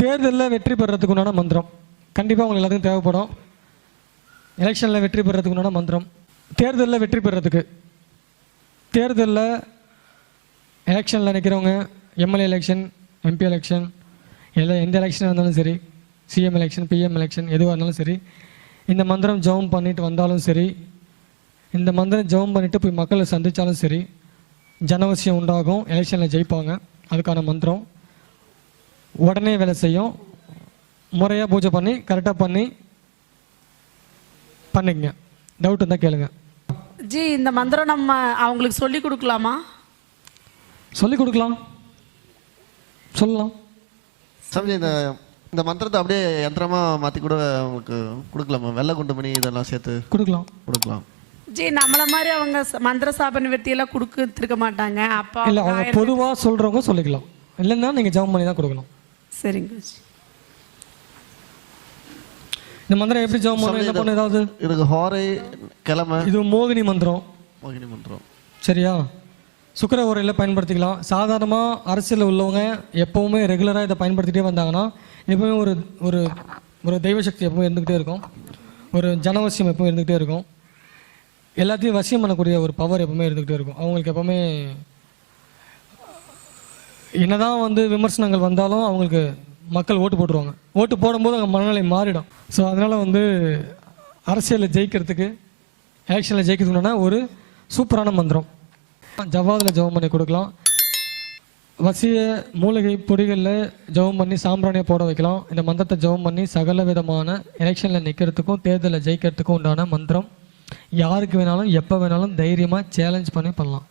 தேர்தலில் வெற்றி பெறதுக்கு உண்டான மந்திரம். கண்டிப்பாக உங்களுக்கு எல்லாத்துக்கும் தேவைப்படும். எலெக்ஷனில் வெற்றி பெறதுக்கு உண்டான மந்திரம். தேர்தலில் வெற்றி பெறதுக்கு. தேர்தலில் எலெக்ஷனில் நிற்கிறவங்க எம்எல்ஏ எலெக்ஷன் எம்பி எலெக்ஷன் எல்லா எந்த எலெக்ஷனாக இருந்தாலும் சரி சிஎம் எலெக்ஷன் பிஎம் எலெக்ஷன் எதுவாக இருந்தாலும் சரி இந்த மந்திரம் ஜெபம் பண்ணிட்டு வந்தாலும் சரி இந்த மந்திரம் ஜெபம் பண்ணிவிட்டு போய் மக்களை சந்தித்தாலும் சரி ஜனவசியம் உண்டாகும் எலெக்ஷனில் ஜெயிப்பாங்க. அதுக்கான மந்திரம். உடனே வேலை செய்யும். முறையாக பூஜை பண்ணி கரெக்டாக பண்ணி பண்ணிக்கங்க. டவுட் இருந்தால் கேளுங்க. ஜி இந்த மந்திரம் நம்ம அவங்களுக்கு சொல்லி கொடுக்கலாமா? சொல்லி கொடுக்கலாம். சொல்லலாம். சாமி இந்த இந்த மந்திரத்தை அப்படியே யந்திரமா மாத்தி கூட உங்களுக்கு கொடுக்கலாமா? வெள்ளை குண்டு மணி இதெல்லாம் சேர்த்து கொடுக்கலாம். கொடுக்கலாம். ஜி நம்மள மாதிரி அவங்க மந்திர சாபன வெட்டியெல்லாம் கொடுத்துருக்க மாட்டாங்க. அப்பா இல்லை அவங்க பொதுவாக சொல்கிறவங்க சொல்லிக்கலாம். இல்லைன்னா நீங்கள் ஜெபம் பண்ணி தான் கொடுக்கணும். சரிங்க இந்த மந்திரம் எப்படி ஜெபம் பண்ணணும் என்ன பண்ணணும் ஏதாவது? இதுக்கு ஹோரை கிழமை இது மோகினி மந்திரம். மோகினி மந்திரம். சரியா? சுக்கிர உரையில் பயன்படுத்திக்கலாம். சாதாரணமாக அரசியலில் உள்ளவங்க எப்போவுமே ரெகுலராக இதை பயன்படுத்திட்டே வந்தாங்கன்னா எப்பவுமே ஒரு ஒரு ஒரு தெய்வ சக்தி எப்பவுமே இருந்துக்கிட்டே இருக்கும். ஒரு ஜனவசியம் எப்பவும் இருந்துக்கிட்டே இருக்கும். எல்லாத்தையும் வசியம் பண்ணக்கூடிய ஒரு பவர் எப்பவுமே இருந்துக்கிட்டே இருக்கும். அவங்களுக்கு எப்பவுமே என்னதான் வந்து விமர்சனங்கள் வந்தாலும் அவங்களுக்கு மக்கள் ஓட்டு போட்டுருவாங்க. ஓட்டு போடும்போது அவங்க மனநிலை மாறிடும். ஸோ அதனால் வந்து அரசியலில் ஜெயிக்கிறதுக்கு ஆக்ஷனில் ஜெயிக்கிறதுக்குன்னா ஒரு சூப்பரான மந்திரம். ஜவ்வாதில் ஜெபம் பண்ணி கொடுக்கலாம். வசிய மூலிகை பொடிகளில் ஜெபம் பண்ணி சாம்பிராணியை போட வைக்கலாம். இந்த மந்திரத்தை ஜெபம் பண்ணி சகல விதமான எலெக்ஷனில் நிற்கிறதுக்கும் தேர்தலில் ஜெயிக்கிறதுக்கும் உண்டான மந்திரம். யாருக்கு வேணாலும் எப்போ வேணாலும் தைரியமாக சேலஞ்ச் பண்ணி பண்ணலாம்.